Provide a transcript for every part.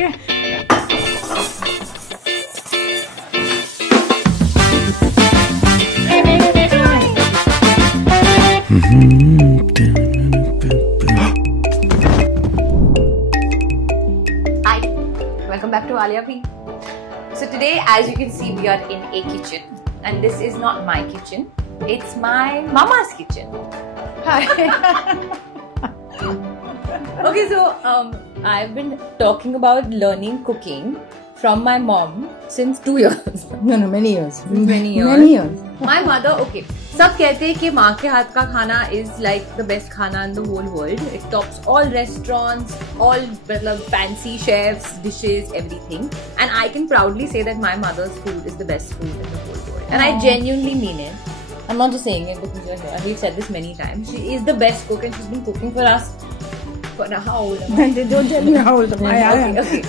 Okay. Hi, welcome back to Alia P. So today, as you can see, we are in a kitchen, and this is not my kitchen; it's my mama's kitchen. Hi. Okay, so I've been talking about learning cooking from my mom since 2 years. No, many years. Many years. Many years. My mother, okay. सब कहते हैं कि माँ के हाथ का खाना is like the best खाना in the whole world. It tops all restaurants, all मतलब fancy chefs, dishes, everything. And I can proudly say that my mother's food is the best food in the whole world. And I genuinely mean it. I'm not just saying it because you're here. We've said this many times. She is the best cook and she's been cooking for us for how old am I? Don't tell me how old I am. Okay.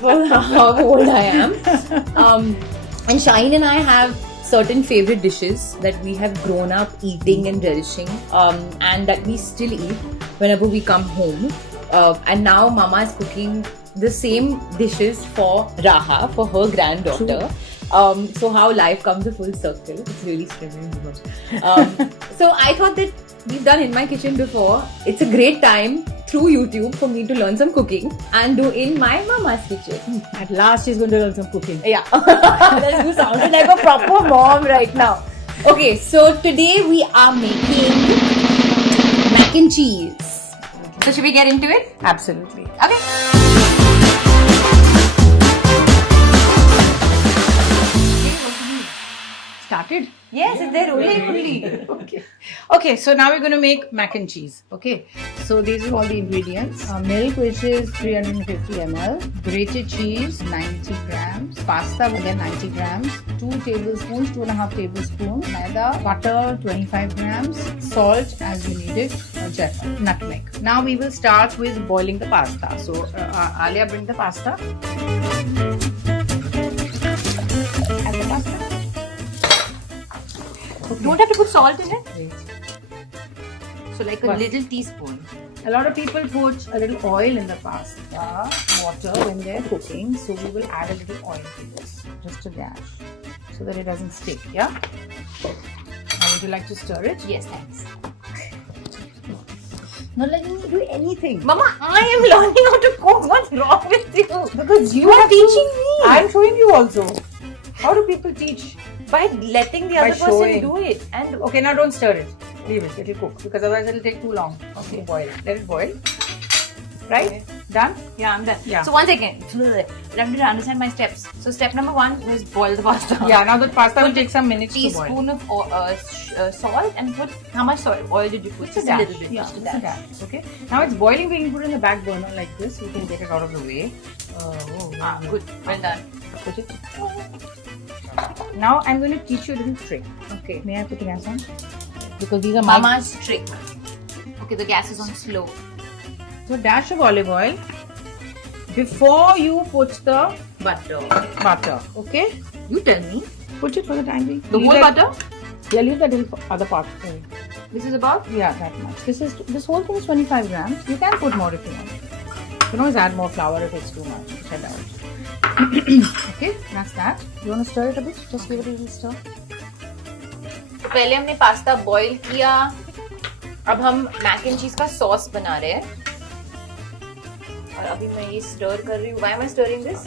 For how old I am. And Shaheen and I have certain favorite dishes that we have grown up eating and relishing, and that we still eat whenever we come home. And now Mama is cooking the same dishes for Raha, for her granddaughter. So how life comes a full circle. It's really strange. So I thought that we've done In My Kitchen before. It's a great time through YouTube for me to learn some cooking and do In My Mama's Kitchen. At last, she's going to learn some cooking. Yeah, you sounded like a proper mom right now. Okay, so today we are making mac and cheese. So should we get into it? Absolutely. Okay. Started? Yes, it's there only. Okay, so now we're going to make mac and cheese. Okay, so these are all the ingredients. Milk, which is 350 ml. Grated cheese, 90 grams. Pasta, again 90 grams. 2 tablespoons, 2.5 tablespoons. Maida, butter, 25 grams. Salt, as you need it. Nutmeg. Now we will start with boiling the pasta. So, Alia, bring the pasta. Add the pasta. You don't have to put salt in it? So like a little teaspoon. A lot of people put a little oil in the pasta, water when they're cooking. So we will add a little oil to this, just a dash, so that it doesn't stick. Yeah. Now would you like to stir it? Yes, thanks. Not letting me do anything. Mama, I am learning how to cook. What's wrong with you? Because you are teaching me. I'm showing you also. How do people teach? By letting the By other showing. person do it. And Okay, now don't stir it. Leave it. Let it cook, because otherwise it will take too long. Okay, boil. Let it boil. Right? Okay. Done? yeah, I'm done. Yeah. So 1 second. Let me understand my steps. So step number 1 was boil the pasta. Yeah. Now the pasta will take some minutes to boil. Teaspoon of salt, and put how much oil did you put? Just a little bit. Yeah, just a just a dash. dash. Okay. Now it's boiling. We can put it in the back burner like this. We can get it out of the way. Good. Well done. Put it. Now I'm going to teach you a little trick. Okay. May I put the gas on? Because these are my. Mama's trick. Okay, the gas is on slow. So dash of olive oil before you put the butter. Okay. You tell me. Put it for the time being. The whole butter? Yeah, leave that little other part. This is about? Yeah, that much. This whole thing is 25 grams. You can put more if you want. You can always add more flour if it's too much, which I doubt. Okay, that's that. You want to stir it a bit? Just give it a little stir. तो पहले हमने pasta boil किया. अब हम Mac and चीज का sauce बना रहे हैं. और अभी मैं ये स्टर कर रही हूँ. Why am I stirring this?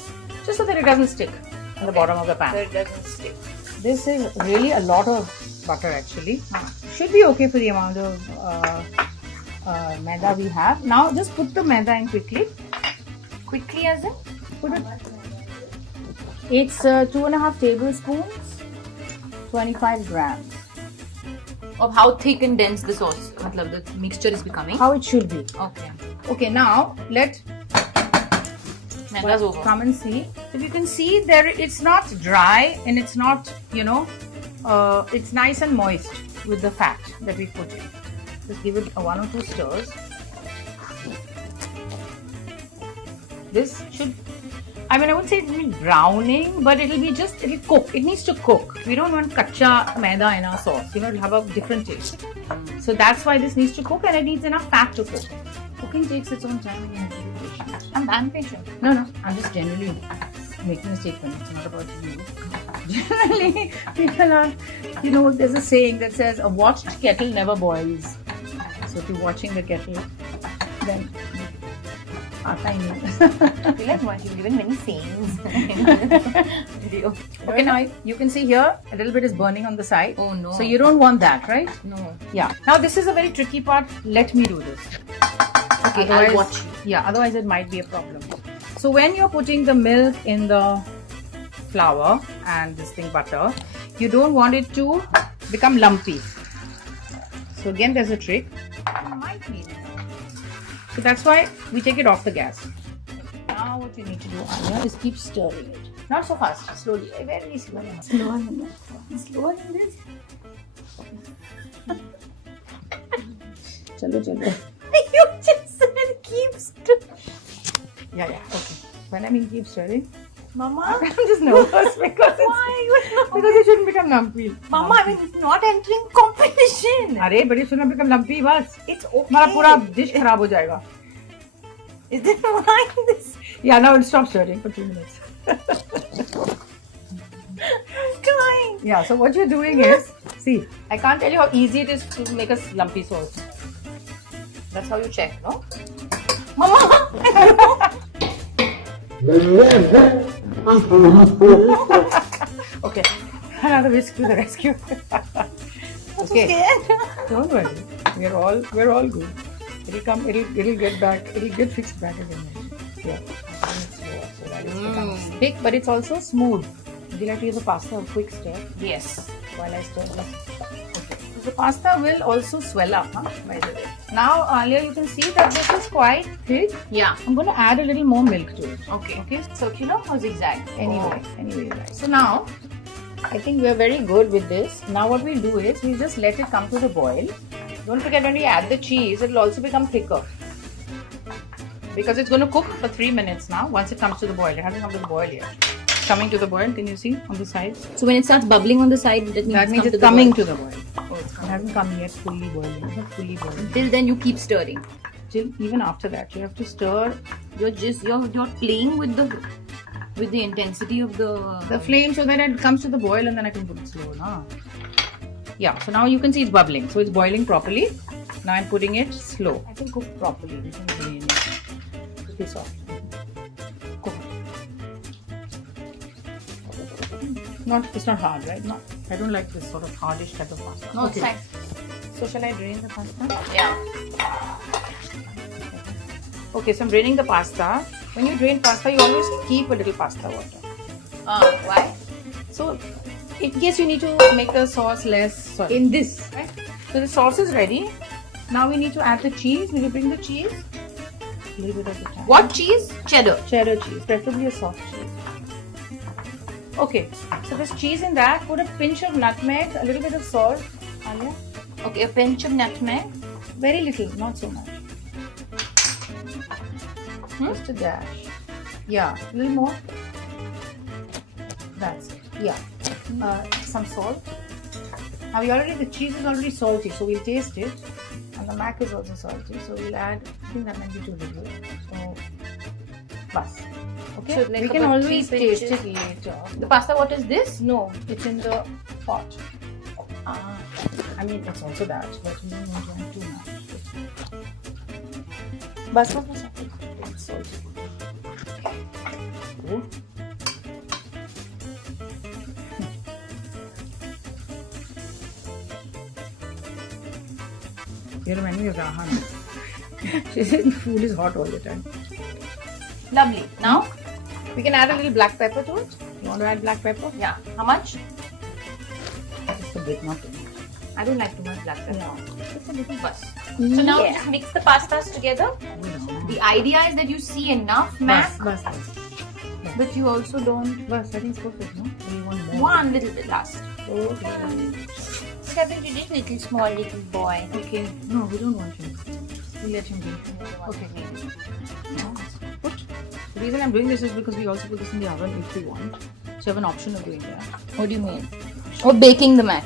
Just so that it doesn't stick in the bottom of the pan. So it doesn't stick. This is really a lot of butter actually. Should be okay for the amount of maida we have. Now just put the maida in quickly. Quickly as in? Put it. It's 2.5 tablespoons, 25 grams. Of how thick and dense the sauce, मतलब the mixture is becoming. How it should be. Okay. Okay, now let Maida's over. come and see. If you can see there, it's not dry and it's not, it's nice and moist with the fat that we put in. Just give it 1 or 2 stirs. This should, I wouldn't say it will be browning, but it'll cook. It needs to cook. We don't want kacha maida in our sauce. It'll have a different taste. So that's why this needs to cook, and it needs enough fat to cook. Cooking takes its own time and you have to be patient. I'm patient. No, I'm just generally making a statement. It's not about you. Generally, people are, there's a saying that says, a watched kettle never boils. So if you're watching the kettle, then aata hi nahi. I feel like you've given many sayings in video. Okay, now you can see here, a little bit is burning on the side. Oh no. So you don't want that, right? No. Yeah. Now this is a very tricky part. Let me do this. Okay, I'll watch you. Yeah, otherwise it might be a problem. So when you're putting the milk in the flour and this thing butter, you don't want it to become lumpy. So again, there's a trick. So that's why we take it off the gas. Now what you need to do, Anya, is keep stirring it. Not so fast, slowly, very slowly. Slower than that. Slower than this. Chalo. You just said keep stirring. Yeah, okay. When I mean keep stirring, Mama, I'm just nervous because it shouldn't become lumpy. Mama, I mean, it's not entering competition. अरे but it shouldn't become lumpy बस. It's okay. हमारा पूरा dish खराब हो जाएगा. Is it why this? Yeah, now it'll stop stirring for 2 minutes. Trying. Yeah, so what you're doing is, see, I can't tell you how easy it is to make a lumpy sauce. That's how you check, no? Mama! Okay, another whisk to the rescue. Okay, don't worry, we're all good. It'll get back, it'll get fixed back again. Yeah, so that is thick, but it's also smooth. Would you like to use the pasta a quick stir? Yes. While I stir this. Okay. So the pasta will also swell up, by the way. Now, earlier you can see that this is quite thick. Yeah. I'm going to add a little more milk to it. Okay. Circular or zigzag? Anyway, right. So now, I think we're very good with this. Now what we'll do is, we'll just let it come to the boil. Don't forget, when we add the cheese, it'll also become thicker. Because it's going to cook for 3 minutes now, once it comes to the boil. It hasn't come to the boil yet. Coming to the boil, can you see on the side? So when it starts bubbling on the side, that means it's coming to the boil. Oh, it hasn't come yet fully boiling. It's not fully boiling. Till then you keep stirring. Till even after that, you have to stir. You're playing with the intensity of the flame so that it comes to the boil and then I can put it slow. No? Yeah, so now you can see it's bubbling. So it's boiling properly. Now I'm putting it slow. I can cook properly. This is really pretty soft. Cook it. It's not hard, right? No, I don't like this sort of hardish type of pasta. No, okay. It's fine. So shall I drain the pasta? Yeah. Okay, so I'm draining the pasta. When you drain pasta, you always keep a little pasta water. Why? So, in case you need to make the sauce less. Sorry. In this, right? So the sauce is ready. Now we need to add the cheese. Will you bring the cheese? A little bit of the cheese. What cheese? Cheddar. Cheddar cheese, preferably a soft cheese. Okay, so there's cheese in that. Put a pinch of nutmeg, a little bit of salt. Alia? Okay, a pinch of nutmeg. Very little, not so much. Just a dash. Yeah, a little more. That's it. Yeah. Some salt. Now the cheese is already salty, so we'll taste it. And the mac is also salty, so we'll add, I think that might be too little. So, bus. Okay, so like we can always taste it later. The pasta, what is this? No, it's in the pot. I mean, it's also that, but we don't want to add too much. Bus, it's salty. Okay. You remind me of Rahan. She says the food is hot all the time. Lovely. Now, we can add a little black pepper to it. You want to add black pepper? Yeah. How much? Just a bit, not too much. I don't like too much black pepper. No. Just a little bus. So now just mix the pastas together. The idea is that you see enough mac, bus. but you also don't. Bus, I think it's perfect, no? So you want more? One little bit last. Okay. Seven to this little small little boy. Okay. No, we don't want him. We'll let him be. Okay. The reason I'm doing this is because we also put this in the oven if we want. So you have an option of doing that. What do you mean? Or baking the mac?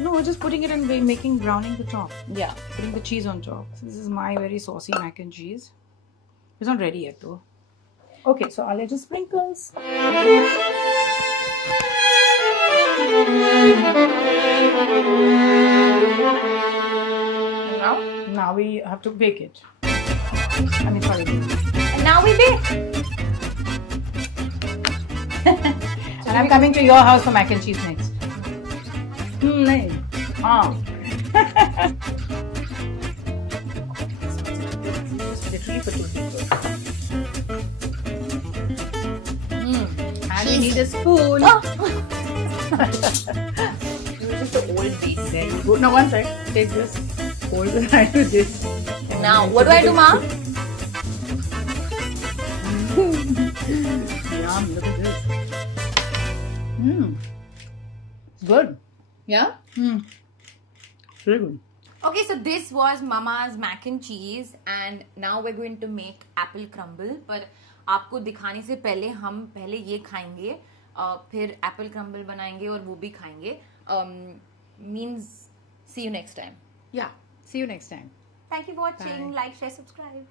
No, we're just putting it in, browning the top. Yeah. Putting the cheese on top. So this is my very saucy mac and cheese. It's not ready yet though. Okay, so I'll add just sprinkles. And now we have to bake it. I mean, sorry. And now we bake. And I'm coming to your house for mac and cheese next. Nahi. Literally for 2 people. And we need a spoon. Oh. This is the old base. There you go. Now one sec. Take this. Hold the knife with this. And Now, what do I do, Ma? Yum, look at this. It's good. Yeah? It's really good. Okay, so this was Mama's mac and cheese and now we're going to make apple crumble. पर आपको दिखाने से पहले हम पहले ये खाएंगे, फिर apple crumble बनाएंगे और वो भी खाएंगे. Means see you next time. Yeah. See you next time. Thank you for watching. Bye. Like, share, subscribe.